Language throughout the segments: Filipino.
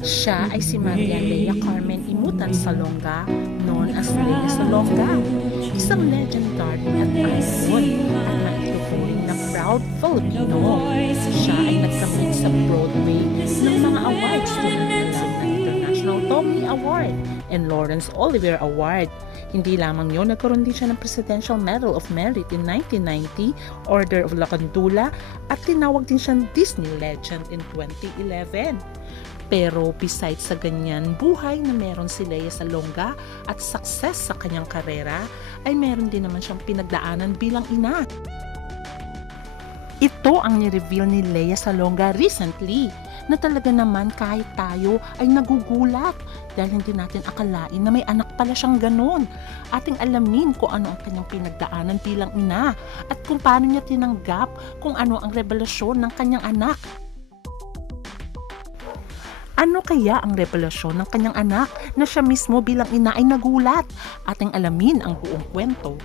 Siya ay si Maria Lea Carmen Imutan Salonga, known as Lea Salonga, isang legendary at icon at maituturing na proud Filipino. Siya ay nagkamit sa Broadway ng mga awards tulad ng International Tony Award and Lawrence Olivier Award. Hindi lamang yun, nagkaroon din siya ng Presidential Medal of Merit in 1990, Order of La Candula, at tinawag din siyang Disney Legend in 2011. Pero besides sa ganyan, buhay na meron si Lea Salonga at success sa kanyang karera, ay meron din naman siyang pinagdaanan bilang ina. Ito ang ni-reveal ni Lea Salonga recently na talaga naman kahit tayo ay nagugulat dahil hindi natin akalain na may anak pala siyang ganun. Ating alamin kung ano ang kanyang pinagdaanan bilang ina at kung paano niya tinanggap kung ano ang revelasyon ng kanyang anak. Ano kaya ang revelasyon ng kanyang anak na siya mismo bilang ina ay nagulat? Ating alamin ang buong kwento.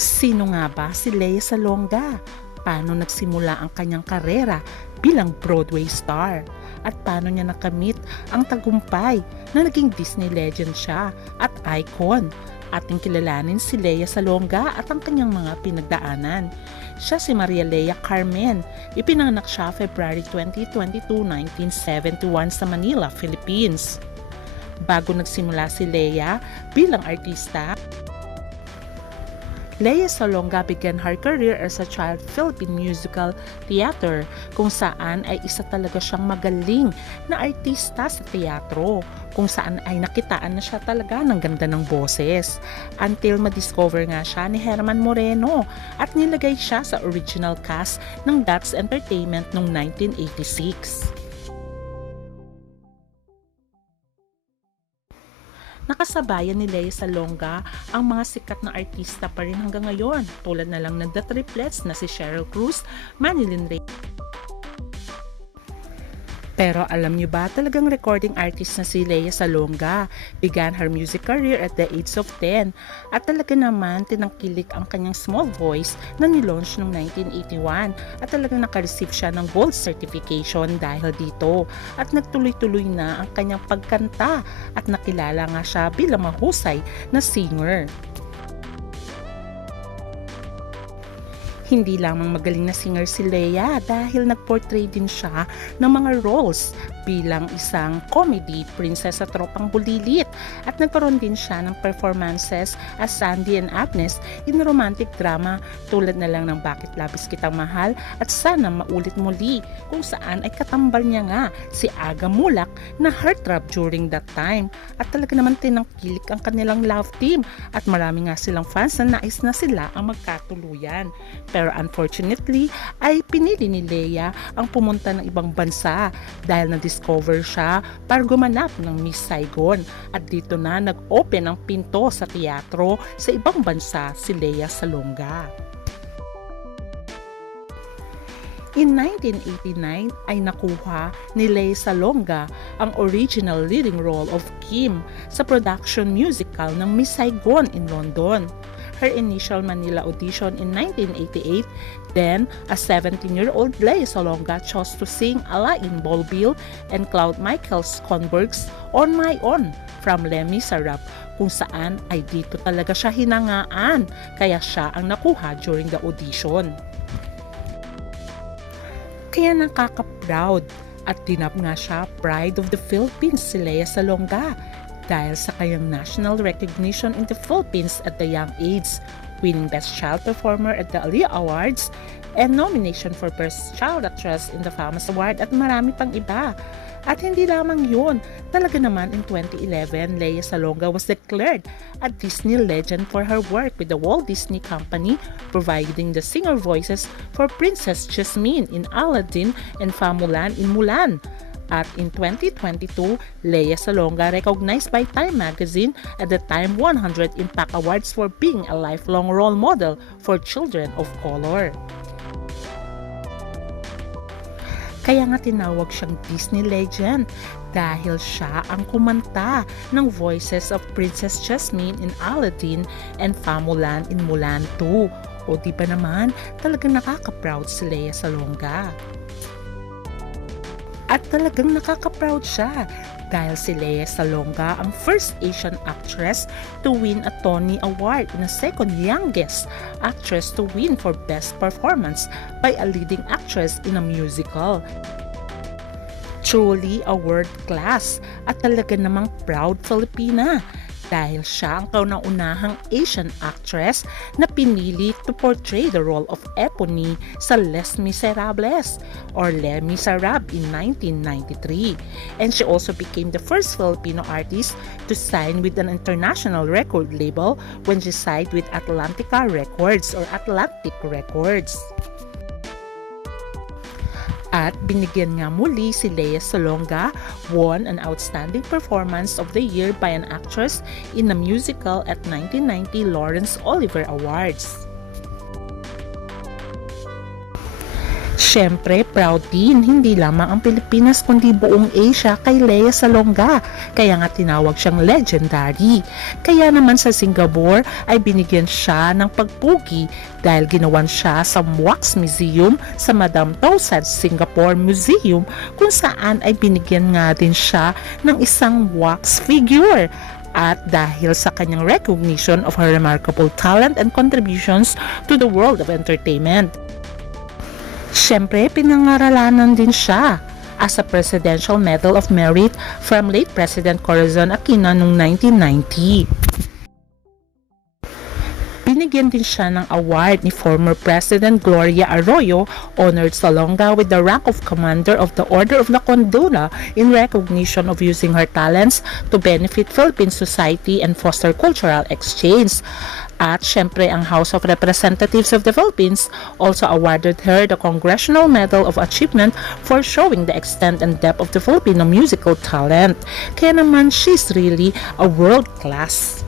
Sino nga ba si Lea Salonga? Paano nagsimula ang kanyang karera bilang Broadway star? At paano niya nakamit ang tagumpay na naging Disney legend siya at icon? Ating kilalanin si Lea Salonga at ang kanyang mga pinagdaanan. Siya si Maria Lea Carmen. Ipinanganak siya February 20, 22, 1971 sa Manila, Philippines. Bago nagsimula si Lea bilang artista, Lea Salonga began her career as a child Philippine musical theater kung saan ay isa talaga siyang magaling na artista sa teatro kung saan ay nakitaan na siya talaga ng ganda ng boses until madiscover nga siya ni Herman Moreno at nilagay siya sa original cast ng That's Entertainment noong 1986. Nakasabayan ni Lea Salonga ang mga sikat na artista pa rin hanggang ngayon tulad na lang ng The Triplets na si Cheryl Cruz, Manilyn Ray. Pero alam niyo ba talagang recording artist na si Lea Salonga. Began her music career at the age of 10 at talaga naman tinangkilik ang kanyang small voice na nilaunch noong 1981 at talagang nakareceive siya ng gold certification dahil dito. At nagtuloy-tuloy na ang kanyang pagkanta. At nakilala nga siya bilang mahusay na singer. Hindi lamang magaling na singer si Lea dahil nag-portray din siya ng mga roles bilang isang comedy princess sa tropang bulilit at nagkaroon din siya ng performances as Sandy and Agnes in romantic drama tulad na lang ng Bakit Labis Kitang Mahal at Sana Maulit Muli kung saan ay katambal niya nga si Aga Mulak na heartthrob during that time at talaga naman tinangkilik ang kanilang love team at marami nga silang fans na nais na sila ang magkatuluyan. Pero unfortunately ay pinili ni Leia ang pumunta ng ibang bansa dahil na-discover siya para gumanap ng Miss Saigon at dito na nag-open ang pinto sa teatro sa ibang bansa si Leia Salonga. In 1989 ay nakuha ni Lea Salonga ang original leading role of Kim sa production musical ng Miss Saigon in London. Her initial Manila audition in 1988, then a 17-year-old Lea Salonga chose to sing Alain Bolbil and Cloud Michaels Conberg's On My Own from Les Miserables kung saan ay dito talaga siya hinangaan kaya siya ang nakuha during the audition. Kaya nakaka-proud at dinap nga siya Pride of the Philippines si Lea Salonga dahil sa kanyang national recognition in the Philippines at the young age, winning Best Child Performer at the Alia Awards and nomination for Best Child Actress in the FAMAS Award at marami pang iba. At hindi lamang yun, talaga naman in 2011, Lea Salonga was declared a Disney legend for her work with the Walt Disney Company, providing the singer voices for Princess Jasmine in Aladdin and Famulan in Mulan. At in 2022, Lea Salonga recognized by Time Magazine at the Time 100 Impact Awards for being a lifelong role model for children of color. Kaya nga tinawag siyang Disney legend dahil siya ang kumanta ng voices of Princess Jasmine in Aladdin and Famulan in Mulan 2. O di ba naman, talagang nakaka-proud si Lea Salonga. At talagang nakaka-proud siya dahil si Lea Salonga ang first Asian actress to win a Tony Award and the second youngest actress to win for Best Performance by a leading actress in a musical. Truly a world class at talaga namang proud Filipina dahil siya ang kauna-unahang Asian actress na pinili to portray the role of Ebony sa Les Miserables or Les Miserables in 1993. And she also became the first Filipino artist to sign with an international record label when she signed with Atlantica Records or Atlantic Records. At binigyan nga muli si Lea Salonga won an Outstanding Performance of the Year by an Actress in a Musical at 1990 Lawrence Oliver Awards. Siyempre, proud din hindi lamang ang Pilipinas kundi buong Asia kay Lea Salonga. Kaya nga tinawag siyang legendary. Kaya naman sa Singapore ay binigyan siya ng pagpugi dahil ginawan siya sa Wax Museum sa Madame Tussauds Singapore Museum kung saan ay binigyan nga din siya ng isang wax figure at dahil sa kanyang recognition of her remarkable talent and contributions to the world of entertainment. Siyempre, pinangaralanan din siya as a Presidential Medal of Merit from late President Corazon Aquino noong 1990. Binigyan din siya ng award ni former President Gloria Arroyo, honored Salonga with the rank of Commander of the Order of La Condula in recognition of using her talents to benefit Philippine society and foster cultural exchange. At syempre, ang House of Representatives of the Philippines also awarded her the Congressional Medal of Achievement for showing the extent and depth of the Filipino musical talent. Kaya naman, she's really a world class.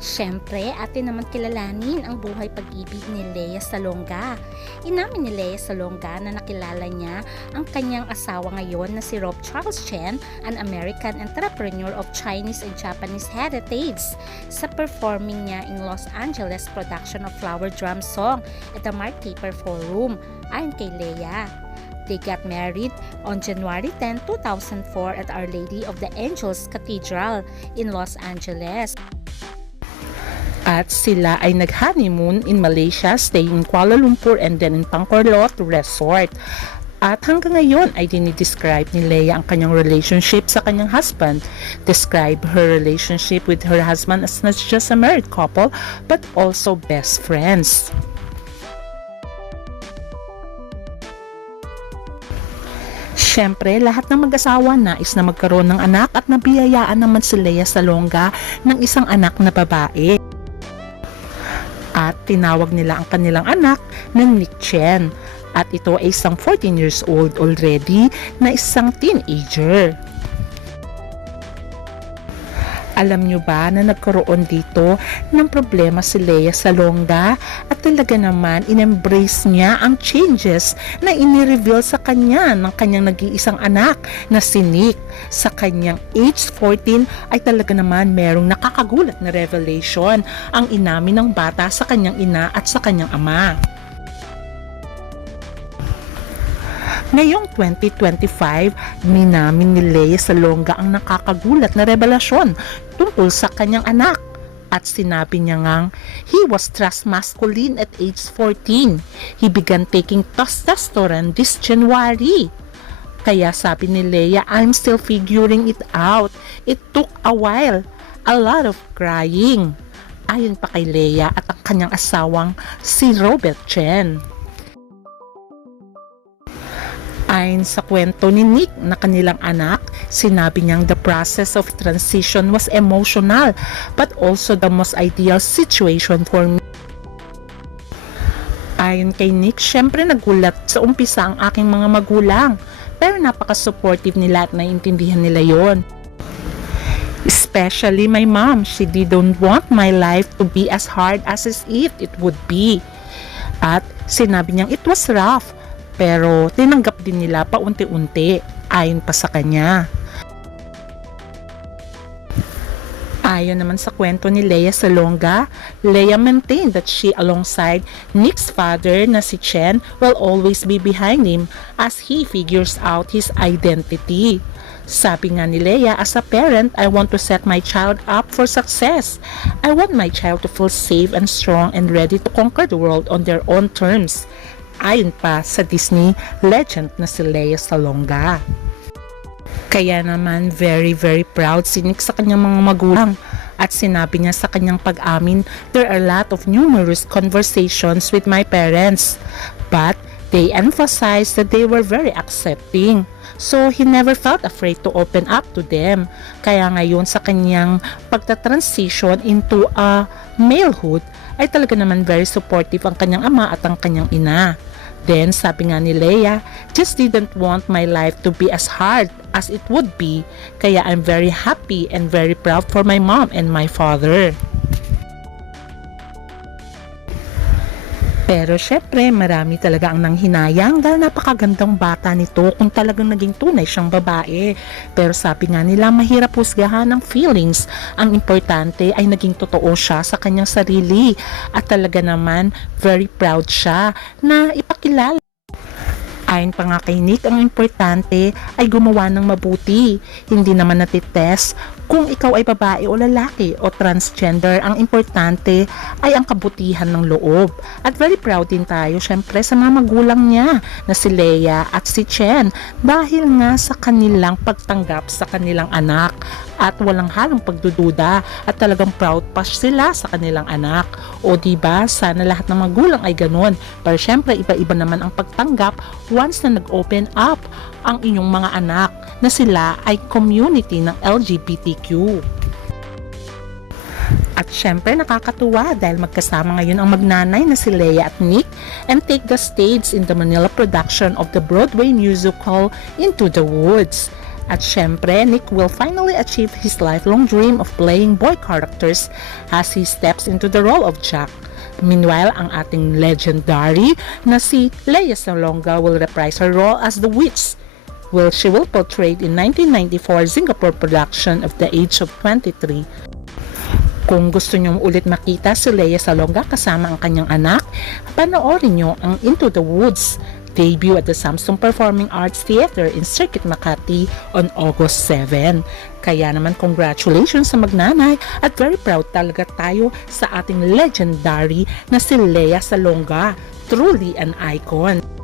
Siyempre, atin naman kilalanin ang buhay pag-ibig ni Lea Salonga. Inamin ni Lea Salonga na nakilala niya ang kanyang asawa ngayon na si Rob Charles Chen, an American entrepreneur of Chinese and Japanese heritage, sa performing niya in Los Angeles production of Flower Drum Song at the Mark Taper Forum, ayon kay Lea. They got married on January 10, 2004 at Our Lady of the Angels Cathedral in Los Angeles. At sila ay nag-honeymoon in Malaysia, staying in Kuala Lumpur and then in Pangkorlot Resort. At hanggang ngayon ay dinidescribe ni Leia ang kanyang relationship sa kanyang husband. Describe her relationship with her husband as not just a married couple but also best friends. Siyempre, lahat ng mag-asawa nais na magkaroon ng anak at nabiyayaan naman si Leia Salonga ng isang anak na babae tinawag nila ang kanilang anak na Nick Chen. At ito ay isang 14 years old already na isang teenager. Alam nyo ba na nagkaroon dito ng problema si Leia Salonga at talaga naman in-embrace niya ang changes na inireveal sa kanya ng kanyang nag-iisang anak na si Nick. Sa kanyang age 14 ay talaga naman merong nakakagulat na revelation ang inamin ng bata sa kanyang ina at sa kanyang ama. Ngayong 2025, minamin ni Leia Salonga ang nakakagulat na revelasyon tungkol sa kanyang anak. At sinabi niya ngang, he was trust masculine at age 14. He began taking testosterone this January. Kaya sabi ni Leia, I'm still figuring it out. It took a while. A lot of crying. Ayon pa kay Leia at ang kanyang asawang si Robert Chen. Ayon sa kwento ni Nick na kanilang anak, sinabi niyang the process of transition was emotional but also the most ideal situation for me. Ayon kay Nick, syempre nagulat sa umpisa ang aking mga magulang pero napaka-supportive nila at naiintindihan nila yon. Especially my mom, she didn't want my life to be as hard as it it would be. At sinabi niyang it was rough pero tinanggap din nila paunti-unti ayon pa sa kanya. Ayon naman sa kwento ni Leia Salonga, Leia maintained that she alongside Nick's father na si Chen will always be behind him as he figures out his identity. Sabi nga ni Leia, as a parent, I want to set my child up for success. I want my child to feel safe and strong and ready to conquer the world on their own terms. Ayon pa sa Disney legend na si Leia Salonga. Kaya naman very very proud si Nick sa kanyang mga magulang at sinabi niya sa kanyang pag-amin, there are a lot of numerous conversations with my parents but they emphasized that they were very accepting. So he never felt afraid to open up to them. Kaya ngayon sa kanyang pagta-transition into a malehood ay talaga naman very supportive ang kanyang ama at ang kanyang ina. Then, sabi nga ni Leia, just didn't want my life to be as hard as it would be. Kaya I'm very happy and very proud for my mom and my father. Pero syempre, marami talaga ang nanghinayang dahil napakagandang bata nito kung talagang naging tunay siyang babae. Pero sabi nga nila, mahirap husgahan ng feelings. Ang importante ay naging totoo siya sa kanyang sarili. At talaga naman, very proud siya na ipakilala Ayon pa nga kay Nick, ang importante ay gumawa ng mabuti. Hindi naman natitest kung ikaw ay babae o lalaki o transgender. Ang importante ay ang kabutihan ng loob. At very proud din tayo syempre sa mga magulang niya na si Leia at si Chen dahil nga sa kanilang pagtanggap sa kanilang anak at walang halong pagdududa at talagang proud pa sila sa kanilang anak. O di ba sana lahat ng magulang ay ganun. Pero syempre iba-iba naman ang pagtanggap once na nag-open up ang inyong mga anak na sila ay community ng LGBTQ. At syempre nakakatuwa dahil magkasama ngayon ang magnanay na si Leia at Nick and take the stage in the Manila production of the Broadway musical Into the Woods. At syempre, Nick will finally achieve his lifelong dream of playing boy characters as he steps into the role of Jack. Meanwhile, ang ating legendary na si Leia Salonga will reprise her role as the witch well, she will portray in 1994 Singapore production of The Age of 23. Kung gusto nyo ulit makita si Leia Salonga kasama ang kanyang anak, panoorin nyo ang Into the Woods debut at the Samsung Performing Arts Theater in Circuit Makati on August 7. Kaya naman congratulations sa magnanay at very proud talaga tayo sa ating legendary na si Leia Salonga. Truly an icon.